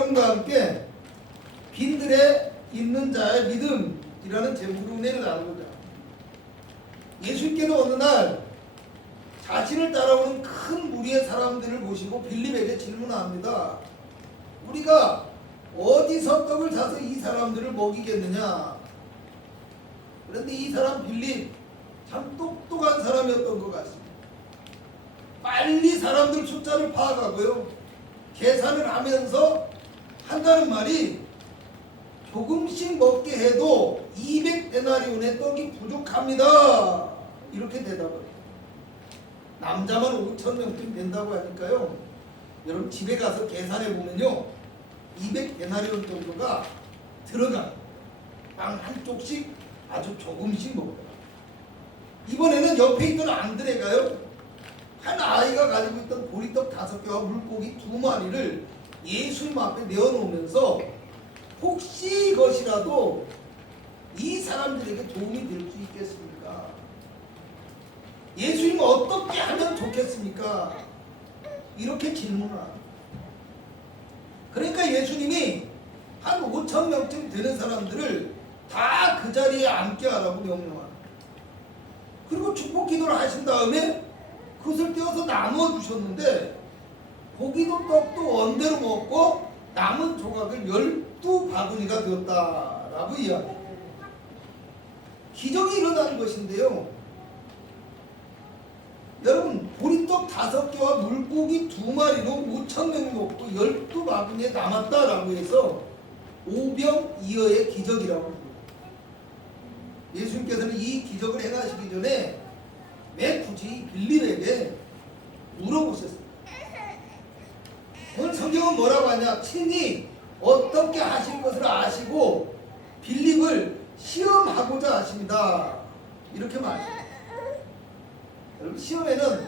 여러분과 함께 빈들에 있는 자의 믿음이라는 제목으로 은혜를 나누고자 예수님께서 어느 날 자신을 따라오는 큰 무리의 사람들을 모시고 빌립에게 질문합니다. 우리가 어디서 떡을 사서 이 사람들을 먹이겠느냐? 그런데 이 사람 빌립 참 똑똑한 사람이었던 것 같습니다. 빨리 사람들 숫자를 파악하고요, 계산을 하면서 한다는 말이 조금씩 먹게 해도 200데나리온의 떡이 부족합니다. 이렇게 대답을 해요. 남자만 5,000명쯤 된다고 하니까요, 여러분 집에 가서 계산해 보면요 200데나리온 정도가 들어가요. 빵 한 쪽씩 아주 조금씩 먹어요. 이번에는 옆에 있던 안드레가요, 한 아이가 가지고 있던 보리떡 5개와 물고기 2마리를 예수님 앞에 내어놓으면서 혹시 이것이라도 이 사람들에게 도움이 될 수 있겠습니까? 예수님은 어떻게 하면 좋겠습니까? 이렇게 질문을 합니다. 그러니까 예수님이 한 5,000명쯤 되는 사람들을 다 그 자리에 앉게 하라고 명령합니다. 그리고 축복 기도를 하신 다음에 그것을 떼어서 나누어 주셨는데 고기도 떡도 원대로 먹고 남은 조각을 12바구니가 되었다라고 이야기해요. 기적이 일어나는 것인데요, 여러분 보리떡 5개와 물고기 2마리로 5,000명이 먹고 12바구니에 남았다라고 해서 오병이어의 기적이라고 합니다. 예수님께서는 이 기적을 행하시기 전에 왜 굳이 빌립에게 물어보셨습니다. 오늘 성경은 뭐라고 하냐? 친히 어떻게 하실 것을 아시고 빌립을 시험하고자 하십니다. 이렇게 말합니다. 여러분 시험에는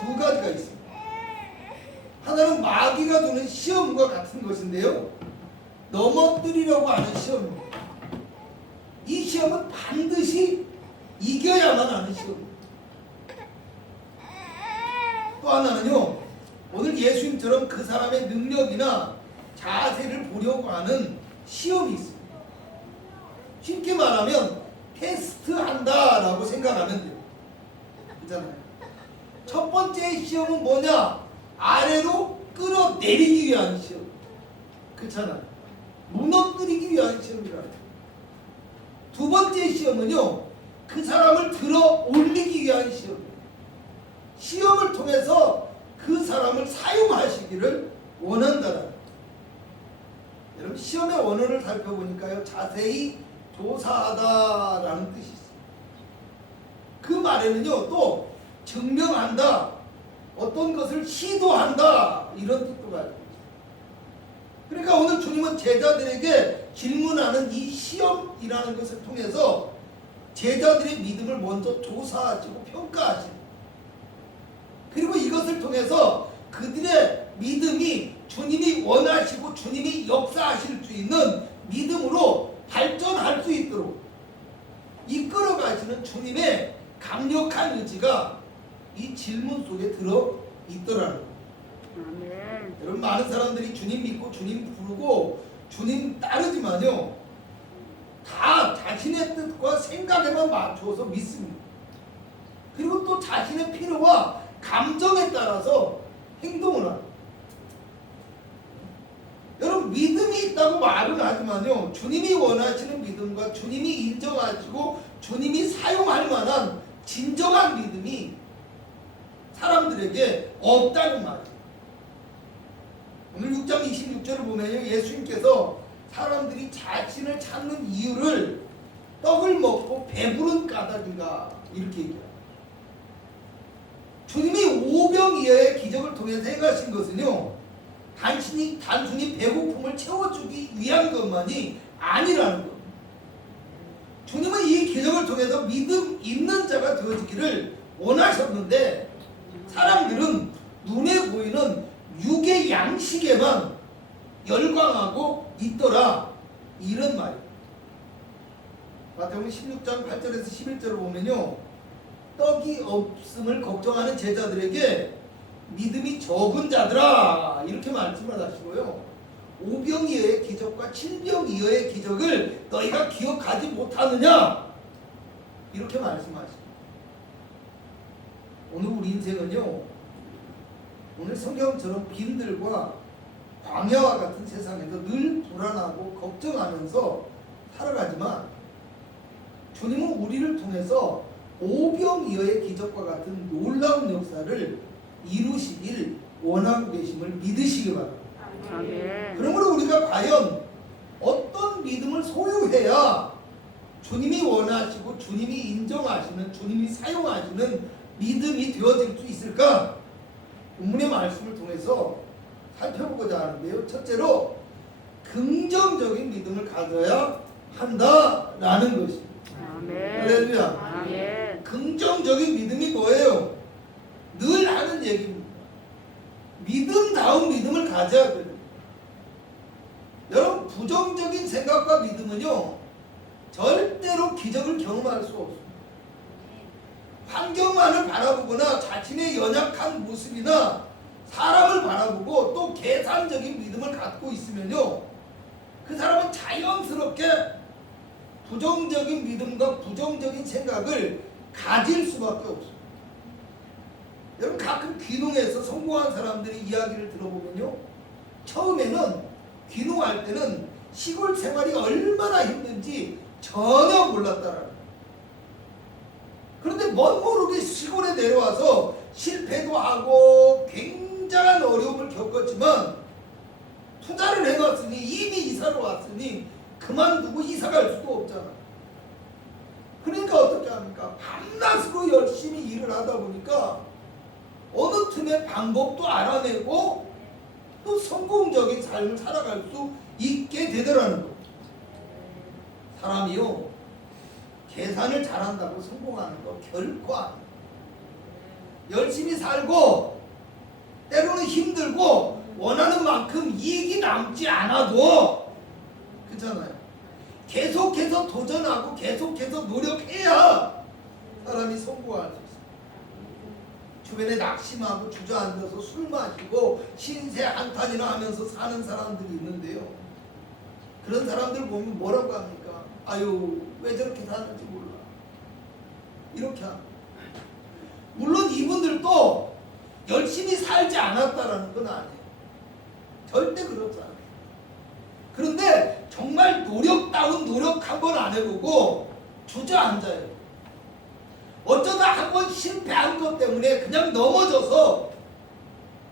2가지가 있습니다. 하나는 마귀가 두는 시험과 같은 것인데요, 넘어뜨리려고 하는 시험입니다. 이 시험은 반드시 이겨야만 하는 시험입니다. 또 하나는요, 오늘 예수님처럼 그 사람의 능력이나 자세를 보려고 하는 시험이 있습니다. 쉽게 말하면 테스트한다라고 생각하면 돼요. 그렇잖아요. 첫 번째 시험은 뭐냐? 아래로 끌어내리기 위한 시험. 그렇잖아요. 무너뜨리기 위한 시험이라요. 두 번째 시험은요, 그 사람을 들어 올리기 위한 시험이에요. 시험을 통해서 그 사람을 사용하시기를 원한다는. 여러분 시험의 원어를 살펴보니까요, 자세히 조사하다라는 뜻이 있어요. 그 말에는요 또 증명한다, 어떤 것을 시도한다, 이런 뜻도 가지고 있어요. 그러니까 오늘 주님은 제자들에게 질문하는 이 시험이라는 것을 통해서 제자들의 믿음을 먼저 조사하시고 평가하시고, 그리고 이것을 통해서 그들의 믿음이 주님이 원하시고 주님이 역사하실 수 있는 믿음으로 발전할 수 있도록 이끌어 가시는 주님의 강력한 의지가 이 질문 속에 들어 있더라는 거예요. 여러분 많은 사람들이 주님 믿고 주님 부르고 주님 따르지만요, 다 자신의 뜻과 생각에만 맞춰서 믿습니다. 그리고 또 자신의 필요와 감정에 따라서 행동을 합니다. 여러분 믿음이 있다고 말은 하지만요, 주님이 원하시는 믿음과 주님이 인정하시고 주님이 사용할 만한 진정한 믿음이 사람들에게 없다는 말이에요. 오늘 6장 26절을 보면요, 예수님께서 사람들이 자신을 찾는 이유를 떡을 먹고 배부른 까닭인가 이렇게 얘기해요. 주님이 오병이어의 기적을 통해서 행하신 것은요, 단순히 배고픔을 채워주기 위한 것만이 아니라는 겁니다. 주님은 이 기적을 통해서 믿음 있는 자가 되어지기를 원하셨는데 사람들은 눈에 보이는 육의 양식에만 열광하고 있더라, 이런 말이에요. 마태복음 16장 8절에서 11절을 보면요, 떡이 없음을 걱정하는 제자들에게 믿음이 적은 자들아 이렇게 말씀을 하시고요, 5병이어의 기적과 7병이어의 기적을 너희가 기억하지 못하느냐? 이렇게 말씀하십니다. 오늘 우리 인생은요, 오늘 성경처럼 빈들과 광야와 같은 세상에서 늘 불안하고 걱정하면서 살아가지만 주님은 우리를 통해서 오병이어의 기적과 같은 놀라운 역사를 이루시길 원하고 계심을 믿으시기 바랍니다. 아멘. 그러므로 우리가 과연 어떤 믿음을 소유해야 주님이 원하시고 주님이 인정하시는, 주님이 사용하시는 믿음이 되어질 수 있을까? 본문의 말씀을 통해서 살펴보고자 하는데요. 첫째로 긍정적인 믿음을 가져야 한다라는 것입니다. 아멘. 할렐루야. 아멘. 긍정적인 믿음이 뭐예요? 늘 하는 얘기입니다. 믿음다운 믿음을 가져야 됩니다. 여러분, 부정적인 생각과 믿음은요, 절대로 기적을 경험할 수 없습니다. 환경만을 바라보거나 자신의 연약한 모습이나 사람을 바라보고 또 계산적인 믿음을 갖고 있으면요, 그 사람은 자연스럽게 부정적인 믿음과 부정적인 생각을 가질 수밖에 없습니다. 여러분, 가끔 귀농해서 성공한 사람들의 이야기를 들어보면요, 처음에는 귀농할 때는 시골 생활이 얼마나 힘든지 전혀 몰랐다라는 거예요. 그런데 멋 모르게 시골에 내려와서 실패도 하고 굉장한 어려움을 겪었지만 투자를 해놨으니, 이미 이사를 왔으니 그만두고 이사 갈 수도 없잖아. 그러니까 어떻게 합니까? 밤낮으로 열심히 일을 하다 보니까 어느 틈에 방법도 알아내고 또 성공적인 삶을 살아갈 수 있게 되더라는 거예요. 사람이요, 계산을 잘한다고 성공하는 거 결코 아니에요. 열심히 살고 때로는 힘들고 원하는 만큼 이익이 남지 않아도, 그렇잖아요, 계속해서 도전하고 계속해서 노력해야 사람이 성공할 수 있어요. 주변에 낙심하고 주저앉아서 술 마시고 신세 한탄이나 하면서 사는 사람들이 있는데요, 그런 사람들 보면 뭐라고 합니까? 아유, 왜 저렇게 사는지 몰라, 이렇게 합니다. 물론 이분들도 열심히 살지 않았다라는 건 아니에요. 절대 그렇지 않아요. 그런데 정말 노력다운 노력 한번 안 해보고 주저앉아요. 어쩌다 한번 실패한 것 때문에 그냥 넘어져서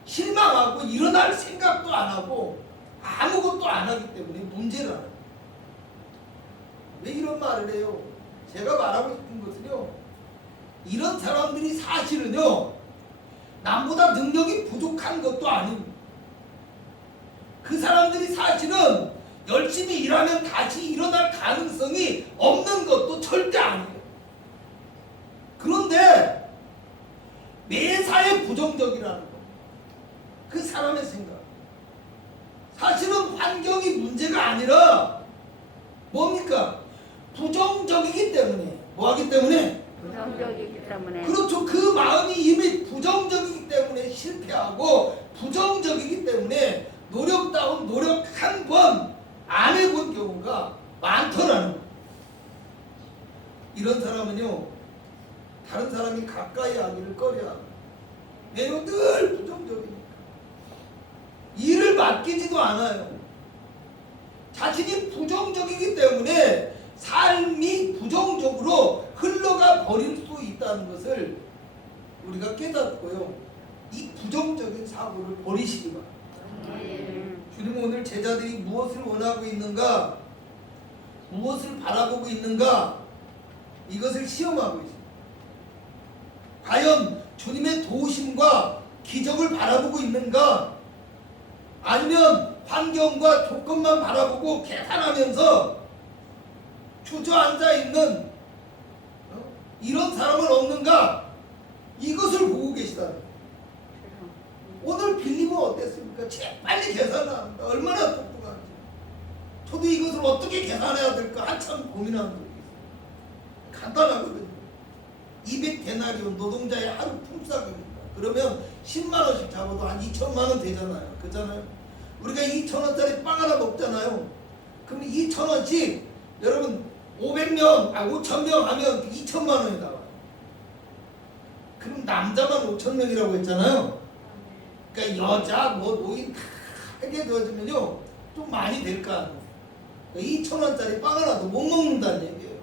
실망하고 일어날 생각도 안 하고 아무것도 안 하기 때문에 문제를 알아요. 왜 이런 말을 해요? 제가 말하고 싶은 것은요, 이런 사람들이 사실은요, 남보다 능력이 부족한 것도 아닙니다. 그 사람들이 사실은 열심히 일하면 다시 일어날 가능성이 없는 것도 절대 아니에요. 그런데 매사에 부정적이라는 거, 그 사람의 생각, 사실은 환경이 문제가 아니라 뭡니까? 부정적이기 때문에. 뭐하기 때문에? 부정적이기 때문에. 그렇죠. 그 마음이 이미 부정적이기 때문에 실패하고, 부정적이기 때문에 노력다운 노력 한 번 안 해본 경우가 많더라는 거예요. 이런 사람은요, 다른 사람이 가까이 하기를 꺼려합니다. 왜요? 늘 부정적이니까. 일을 맡기지도 않아요. 자신이 부정적이기 때문에 삶이 부정적으로 흘러가 버릴 수 있다는 것을 우리가 깨닫고요, 이 부정적인 사고를 버리시기 바랍니다. 주님은 오늘 제자들이 무엇을 원하고 있는가, 무엇을 바라보고 있는가, 이것을 시험하고 있습니다. 과연 주님의 도우심과 기적을 바라보고 있는가, 아니면 환경과 조건만 바라보고 계산하면서 주저앉아 있는 이런 사람은 없는가, 이것을 보고 계시다. 오늘 빌림은 어땠습니까? 빨리 계산을 합니다. 얼마나 똑똑한지. 저도 이것을 어떻게 계산해야 될까 한참 고민한 적이 있어요. 간단하거든요. 200데나리온 노동자의 하루 품삯입니다. 그러면 10만 원씩 잡아도 한 2천만 원 되잖아요. 그렇잖아요. 우리가 2천 원짜리 빵 하나 있잖아요. 그럼 2,000원씩 여러분 500명, 5,000명 하면 2천만 원이 나와요. 그럼 남자만 5,000명이라고 했잖아요. 그러니까 여자, 뭐 노인 다 하게 되어지면요 좀 많이 될까. 2,000원짜리 빵 하나도 못 먹는다는 얘기예요.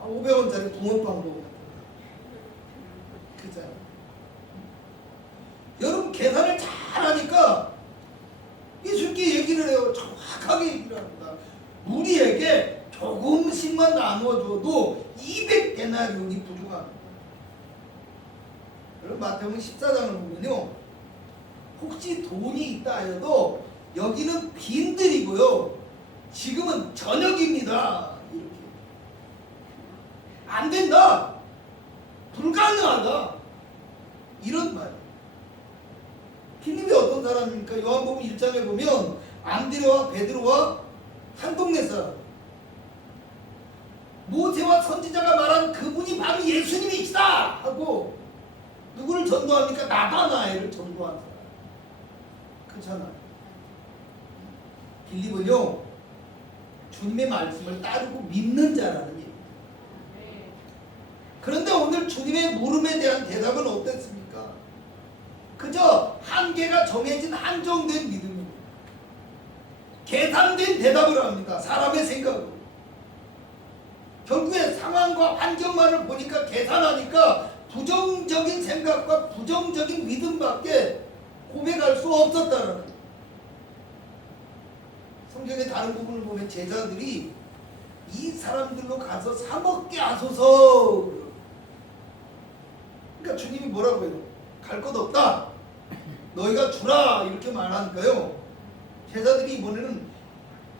500원짜리 붕어빵도. 그잖아요. 여러분 계산을 잘하니까 예수님께 얘기를 해요. 정확하게 얘기를 합니다. 우리에게 조금씩만 나눠줘도 200데나리온이 부족합니다. 여러분 마태복음 14장을 보면요, 혹시 돈이 있다 하여도 여기는 빈들이고요, 지금은 저녁입니다. 이렇게 안 된다, 불가능하다, 이런 말. 빌립이 어떤 사람입니까? 요한복음 1장에 보면 안드레와 베드로와 한 동네 사람, 모세와 선지자가 말한 그분이 바로 예수님이시다 하고 누구를 전도합니까? 나다나엘을 전도한 사람. 그렇잖아요. 빌립은요 주님의 말씀을 따르고 믿는 자라는 얘기입니다. 그런데 오늘 주님의 물음에 대한 대답은 어땠습니까? 그저 한계가 정해진 한정된 믿음입니다. 계산된 대답을 합니다. 사람의 생각으로. 결국에 상황과 환경만을 보니까 계산하니까 부정적인 생각과 부정적인 믿음밖에 고백할 수 없었다는 거예요. 성경의 다른 부분을 보면 제자들이 이 사람들로 가서 사 먹게 하소서. 그러니까 주님이 뭐라고 해요? 갈 것 없다, 너희가 주라, 이렇게 말하니까요 제자들이 이번에는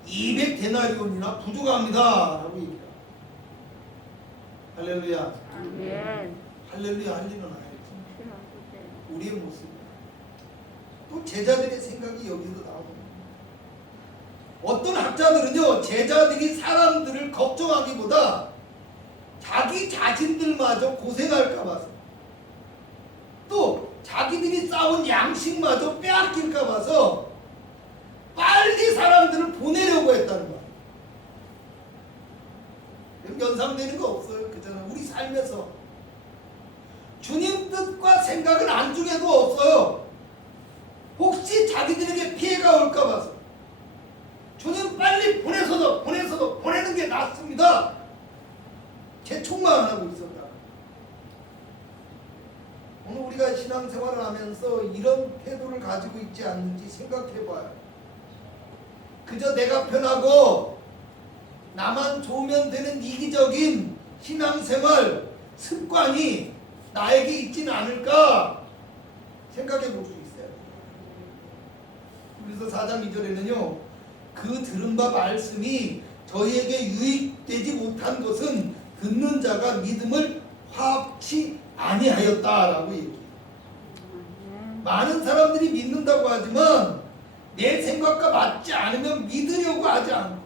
200데나리온이나 부족합니다 라고 얘기해요. 할렐루야. 아멘. 할렐루야 할 일은 아니죠. 우리의 모습. 또 제자들의 생각이 여기서 나옵니다. 어떤 학자들은요, 제자들이 사람들을 걱정하기보다 자기 자신들마저 고생할까 봐서, 또 자기들이 쌓은 양식마저 빼앗길까 봐서 빨리 사람들을 보내려고 했다는 거예요. 연상되는 거 없어요. 그잖아. 우리 삶에서 주님 뜻과 생각은 안중에도 없어요. 혹시 자기들에게 피해가 올까 봐서 주님 빨리 보내서도 보내는 게 낫습니다. 재촉만 하고 있었다. 오늘 우리가 신앙생활을 하면서 이런 태도를 가지고 있지 않는지 생각해봐요. 그저 내가 편하고 나만 좋으면 되는 이기적인 신앙생활 습관이 나에게 있지는 않을까 생각해 볼 수 있어요. 그래서 4장 2절에는요, 그 들은 바 말씀이 저희에게 유익되지 못한 것은 듣는 자가 믿음을 화합치 아니하였다라고 얘기해요. 많은 사람들이 믿는다고 하지만 내 생각과 맞지 않으면 믿으려고 하지 않고,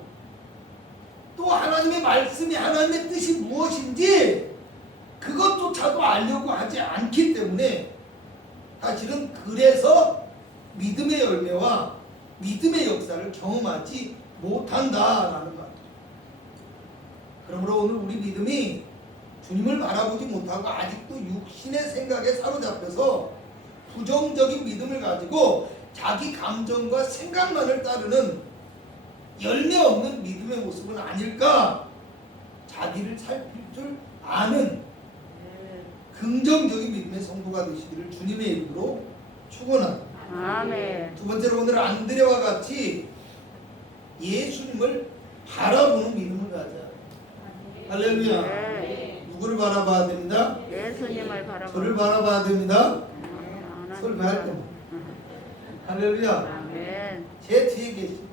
또 하나님의 말씀이 하나님의 뜻이 무엇인지 그것조차도 알려고 하지 않기 때문에 사실은 그래서 믿음의 열매와 믿음의 역사를 경험하지 못한다라는 말. 그러므로 오늘 우리 믿음이 주님을 바라보지 못하고 아직도 육신의 생각에 사로잡혀서 부정적인 믿음을 가지고 자기 감정과 생각만을 따르는 열매 없는 믿음의 모습은 아닐까, 자기를 살필 줄 아는 긍정적인 믿음의 성도가 되시기를 주님의 이름으로 축원합니다. 아멘. 두 번째로 오늘 안드레와 같이 예수님을 바라보는 믿음을 가져야 합니다. 할렐루야. 네. 누구를 바라봐야 됩니다? 예수님을 바라보는 저를 바라봐야 됩니다. 하나님. 설교할 때마다. 할렐루야. 아멘. 제 뒤에 계신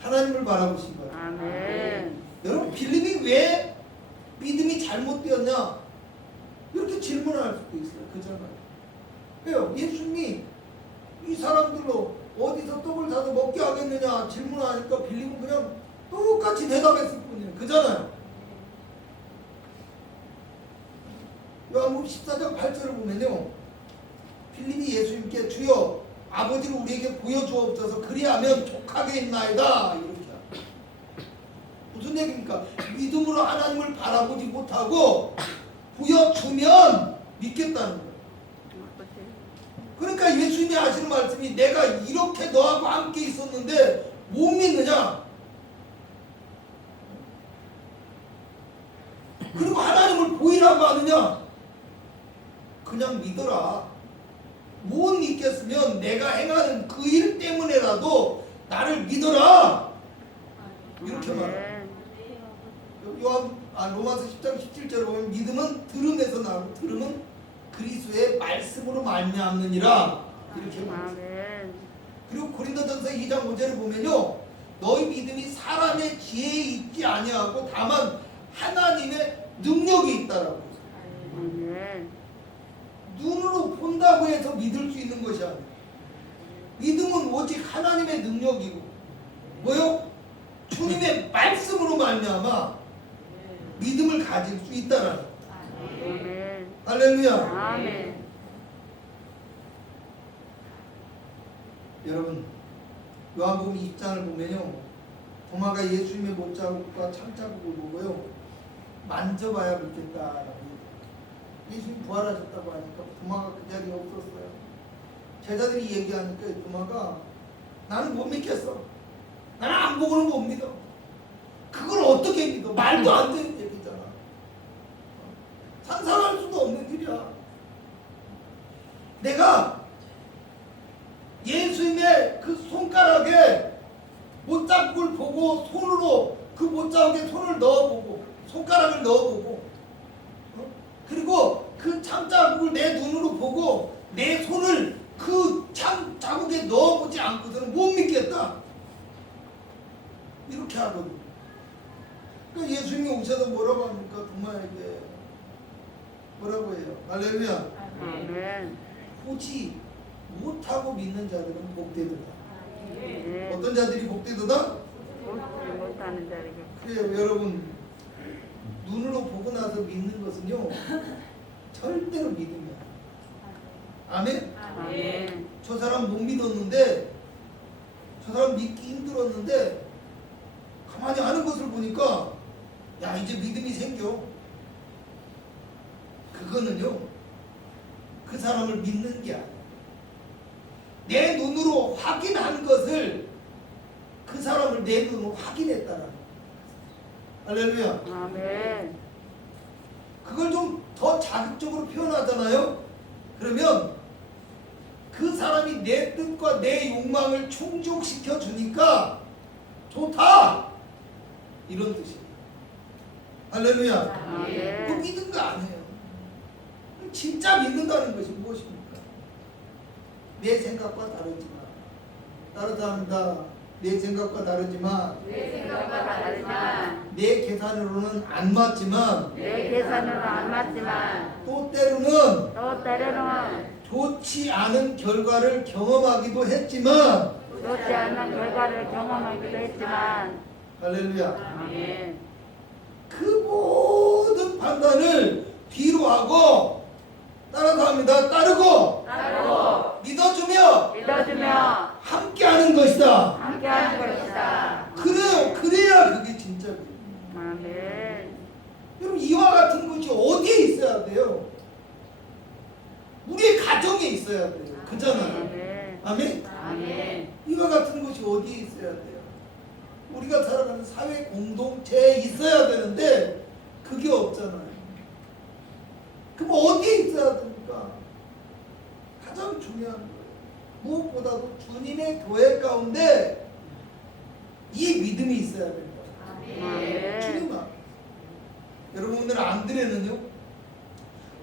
하나님을 바라보신 거예요. 아멘. 여러분, 빌립이 왜 믿음이 잘못되었냐 이렇게 질문할 수도 있어요. 그잖아요. 왜요? 예수님이 이 사람들로 어디서 떡을 사서 먹게 하겠느냐 질문하니까 빌립은 그냥 똑같이 대답했을 뿐이에요. 그잖아요. 요한복음 14장 8절을 보면요, 빌립이 예수님께 주여 아버지를 우리에게 보여주옵소서. 그리하면 족하겠나이다. 이렇게 무슨 얘기입니까? 믿음으로 하나님을 바라보지 못하고 보여주면 믿겠다는 거예요. 그러니까 예수님이 하시는 말씀이 내가 이렇게 너하고 함께 있었는데 못 믿느냐? 그리고 하나님을 보이라고 하느냐? 그냥 믿어라. 못 믿겠으면 내가 행하는 그 일 때문에라도 나를 믿어라. 이렇게 말해요. 로마서 10장 17절에 보면 믿음은 들음에서 나고 들음은 그리스도의 말씀으로 말미암느니라. 이렇게 말해요. 그리고 고린도전서 2장 5절에 보면요, 너희 믿음이 사람의 지혜에 있지 아니하고 다만 하나님의 능력이 있다라고. 눈으로 본다고 해서 믿을 수 있는 것이 아니에요. 믿음은 오직 하나님의 능력이고 뭐요? 주님의 말씀으로 말미암아 믿음을 가질 수 있다라는 거예요. 할렐루야. 아멘. 여러분, 요한복음 20장을 보면요, 도마가 예수님의 못자국과 참자국을 보고요, 만져봐야 믿겠다라고. 예수님 부활하셨다고 하니까 도마가 그 자리에 없었어요. 제자들이 얘기하니까 도마가 나는 못 믿겠어. 나는 안 보고는 못 믿어. 그걸 어떻게 믿어? 말도 안 되는 얘기잖아. 상상할 수도 없는 일이야. 내가 예수님의 그 손가락에 못자국을 보고 손으로 그 못자국에 손을 넣어보고 손가락을 넣어보고 그리고 그 참자국을 내 눈으로 보고 내 손을 그 참자국에 넣어보지 않고서는 못 믿겠다. 이렇게 하거든. 그러니까 예수님이 오셔서 뭐라고 합니까? 도마에게 뭐라고 해요? 할렐루야. 아멘. 보지 못하고 믿는 자들은 복되도다. 네. 어떤 자들이 복되도다? 보지 못하는 자에게. 그래요, 여러분. 눈으로 보고 나서 믿는 것은요, 절대로 믿음이야. 아멘? 아멘. 저 사람 못 믿었는데, 저 사람 믿기 힘들었는데, 가만히 하는 것을 보니까, 야, 이제 믿음이 생겨. 그거는요, 그 사람을 믿는 게 아니야. 내 눈으로 확인한 것을 그 사람을 내 눈으로 확인했다는 거야. 할렐루야. 아멘. 그걸 좀 더 자극적으로 표현하잖아요. 그러면 그 사람이 내 뜻과 내 욕망을 충족시켜 주니까 좋다. 이런 뜻이에요. 할렐루야. 아멘. 그 믿는 거 아니에요. 진짜 믿는다는 것이 무엇입니까? 내 생각과 다르지만 따르다 내 생각과 다르지만 내 생각과 다르지만 내 계산으로는 안 맞지만 내 계산은 안 맞지만 또 때로는 또 때로는 좋지 않은 결과를 경험하기도 했지만 좋지 않은 결과를 경험하기도 했지만 할렐루야. 아멘. 그 모든 판단을 뒤로 하고 따라서 합니다. 따르고 믿어주며 믿어주며 함께하는 것이다. 함께하는 것이다. 그래요. 그래야 그게 진짜 믿음. 아멘. 여러분, 이와 같은 것이 어디에 있어야 돼요? 우리의 가정에 있어야 돼요. 그잖아요. 아멘. 아멘. 아멘. 이와 같은 것이 어디에 있어야 돼요? 우리가 살아가는 사회 공동체에 있어야 되는데 그게 없잖아요. 그럼 어디에 있어야 됩니까? 가장 중요한 거예요. 무엇보다도 주님의 교회 가운데 이 믿음이 있어야 됩니다. 아멘. 주님 앞. 여러분, 오늘 안드레는요,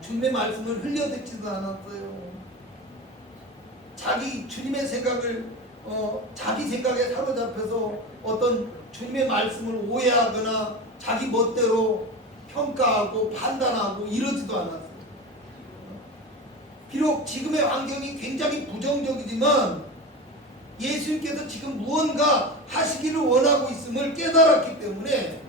주님의 말씀을 흘려듣지도 않았어요. 자기 주님의 생각을 자기 생각에 사로잡혀서 어떤 주님의 말씀을 오해하거나 자기 멋대로 평가하고 판단하고 이러지도 않았어요. 비록 지금의 환경이 굉장히 부정적이지만 예수님께서 지금 무언가 하시기를 원하고 있음을 깨달았기 때문에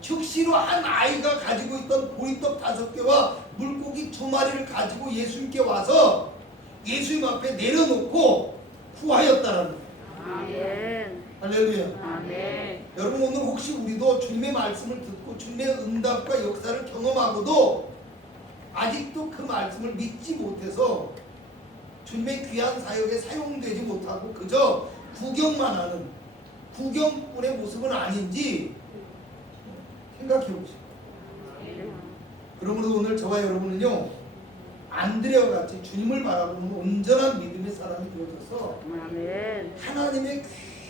즉시로 한 아이가 가지고 있던 보리떡 5개와 물고기 2마리를 가지고 예수님께 와서 예수님 앞에 내려놓고 구하였다라는 거예요. 아멘. 할렐루야. 아멘. 여러분 오늘 혹시 우리도 주님의 말씀을 듣고 주님의 응답과 역사를 경험하고도 아직도 그 말씀을 믿지 못해서 주님의 귀한 사역에 사용되지 못하고 그저 구경만 하는 구경꾼의 모습은 아닌지 생각해 보시죠. 그러므로 오늘 저와 여러분은요 안드레와 같이 주님을 바라보는 온전한 믿음의 사람이 되어져서 아멘. 하나님의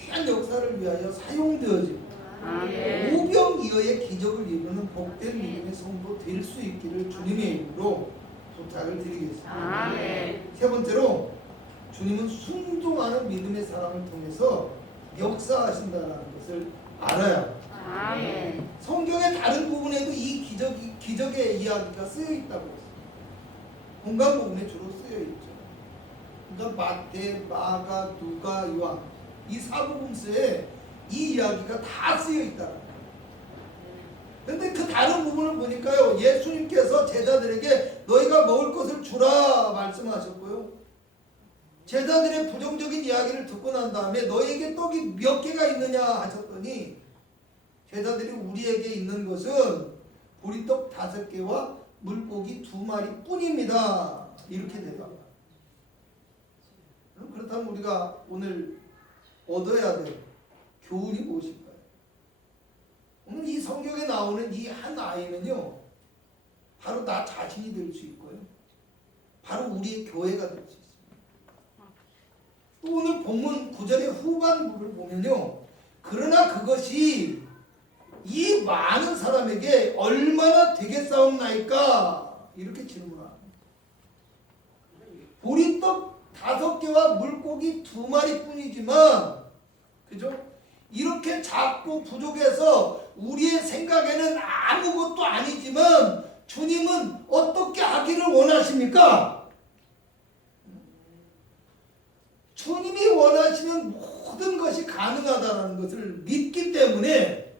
귀한 역사를 위하여 사용되어집니다. 아멘. 오병이어의 기적을 이루는 복된 믿음의 성도 될 수 있기를 주님의 이름으로 부탁을 드리겠습니다. 아멘. 세 번째로 주님은 순종하는 믿음의 사람을 통해서 역사하신다는 것을 알아야 합니다. 아멘. 성경의 다른 부분에도 이 기적의 이야기가 쓰여 있다고 했어요. 공간 복음에 주로 쓰여 있죠. 그러니까 마태, 마가, 누가, 요한 이 사복음서에 이 이야기가 다 쓰여 있다. 그런데 그 다른 부분을 보니까요, 예수님께서 제자들에게 너희가 먹을 것을 주라 말씀하셨고요. 제자들의 부정적인 이야기를 듣고 난 다음에 너희에게 떡이 몇 개가 있느냐 하셨더니 제자들이 우리에게 있는 것은 보리떡 5개와 물고기 2마리 뿐입니다. 이렇게 대답합니다. 그렇다면 우리가 오늘 얻어야 될 교훈이 무엇일까요? 오늘 이 성경에 나오는 이 한 아이는요, 바로 나 자신이 될 수 있고요, 바로 우리의 교회가 될 수 있습니다. 또 오늘 본문 9절의 후반부를 보면요, 그러나 그것이 이 많은 사람에게 얼마나 되겠사옵나이까 이렇게 질문합니다. 보리떡 5개와 물고기 2마리 뿐이지만, 그죠? 이렇게 작고 부족해서 우리의 생각에는 아무것도 아니지만 주님은 어떻게 하기를 원하십니까? 주님이 원하시면 모든 것이 가능하다는 것을 믿기 때문에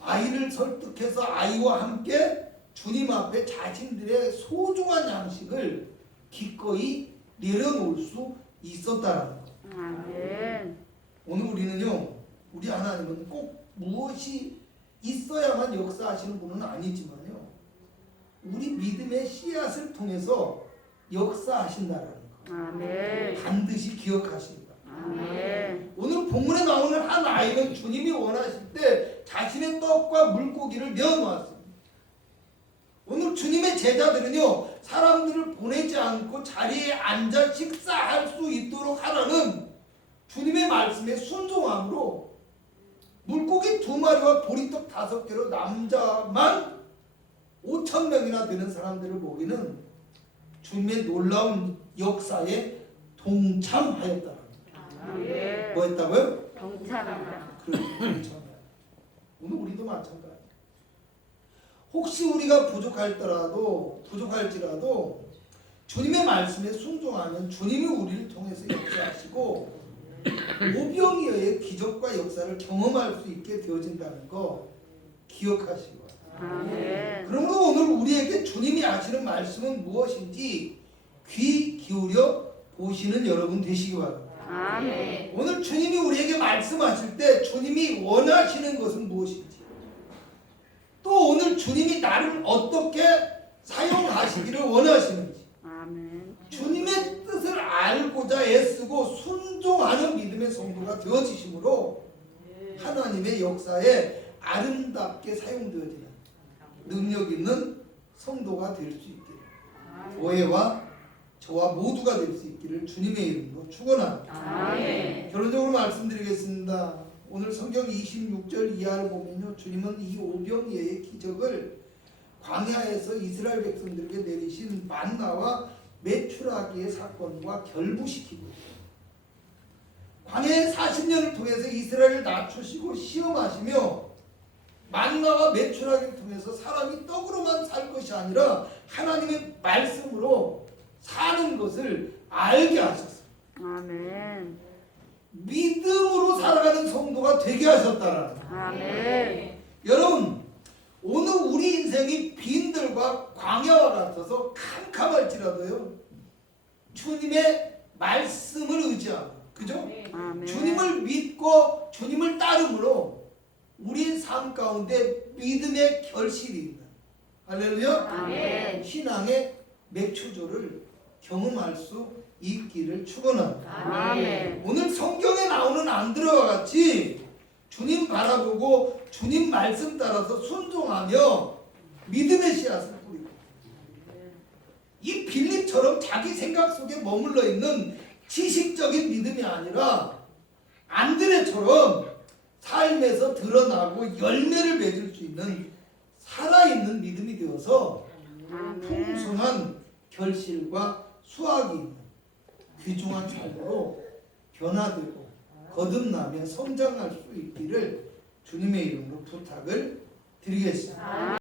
아이를 설득해서 아이와 함께 주님 앞에 자신들의 소중한 양식을 기꺼이 내려놓을 수 있었다는 것. 아멘. 오늘 우리는요, 우리 하나님은 꼭 무엇이 있어야만 역사하시는 분은 아니지만요, 우리 믿음의 씨앗을 통해서 역사하신다는 것. 아멘. 반드시 기억하십니다. 아멘. 오늘 본문에 나오는 한 아이는 주님이 원하실 때 자신의 떡과 물고기를 내어놓았습니다. 오늘 주님의 제자들은요, 사람들을 보내지 않고 자리에 앉아 식사할 수 있도록 하라는 주님의 말씀에 순종함으로 물고기 2마리와 보리떡 5개로 남자만 5,000명이나 되는 사람들을 먹이는 주님의 놀라운 역사에 동참하였다. 아멘. 뭐 했다고요? 동참합니다. 그렇죠. 동참해요. 오늘 우리도 마찬가지. 혹시 우리가 부족할지라도 주님의 말씀에 순종하면 주님이 우리를 통해서 역사하시고 오병이어의 기적과 역사를 경험할 수 있게 되어진다는 거 기억하시고. 아멘. 그러므로 오늘 우리에게 주님이 하시는 말씀은 무엇인지 귀 기울여 보시는 여러분 되시기 바랍니다. 아멘. 오늘 주님이 우리에게 말씀하실 때 주님이 원하시는 것은 무엇인지, 또 오늘 주님이 나를 어떻게 사용하시기를 원하시는지, 아멘. 주님의 뜻을 알고자 애쓰고 순종하는 믿음의 성도가 되어지심으로 하나님의 역사에 아름답게 사용되어지는 능력 있는 성도가 될 수 있기를, 교회와 저와 모두가 될 수 있기를 주님의 이름으로 축원합니다. 아멘. 결론적으로 말씀드리겠습니다. 오늘 성경 26절 이하를 보면요, 주님은 이 오병이어의 기적을 광야에서 이스라엘 백성들에게 내리신 만나와 메추라기의 사건과 결부시키고 있어요. 광야의 40년을 통해서 이스라엘을 낮추시고 시험하시며 만나와 메추라기를 통해서 사람이 떡으로만 살 것이 아니라 하나님의 말씀으로 사는 것을 알게 하셨어요. 아멘. 믿음으로 살아가는 성도가 되게 하셨다라는 거예요. 아멘. 여러분, 오늘 우리 인생이 빈들과 광야와 같아서 캄캄할지라도요, 주님의 말씀을 의지하고, 그죠? 아멘. 주님을 믿고 주님을 따름으로 우리 삶 가운데 믿음의 결실이 있는, 할렐루야, 아멘. 신앙의 맥추조를 경험할 수 있기를 축원합니다. 아멘. 오늘 성경에 나오는 안드레와 같이 주님 바라보고 주님 말씀 따라서 순종하며 믿음의 씨앗을 뿌리고, 이 빌립처럼 자기 생각 속에 머물러 있는 지식적인 믿음이 아니라 안드레처럼 삶에서 드러나고 열매를 맺을 수 있는 살아있는 믿음이 되어서 풍성한 결실과 수확이 있는 귀중한 삶으로 변화되고 거듭나며 성장할 수 있기를 주님의 이름으로 부탁을 드리겠습니다.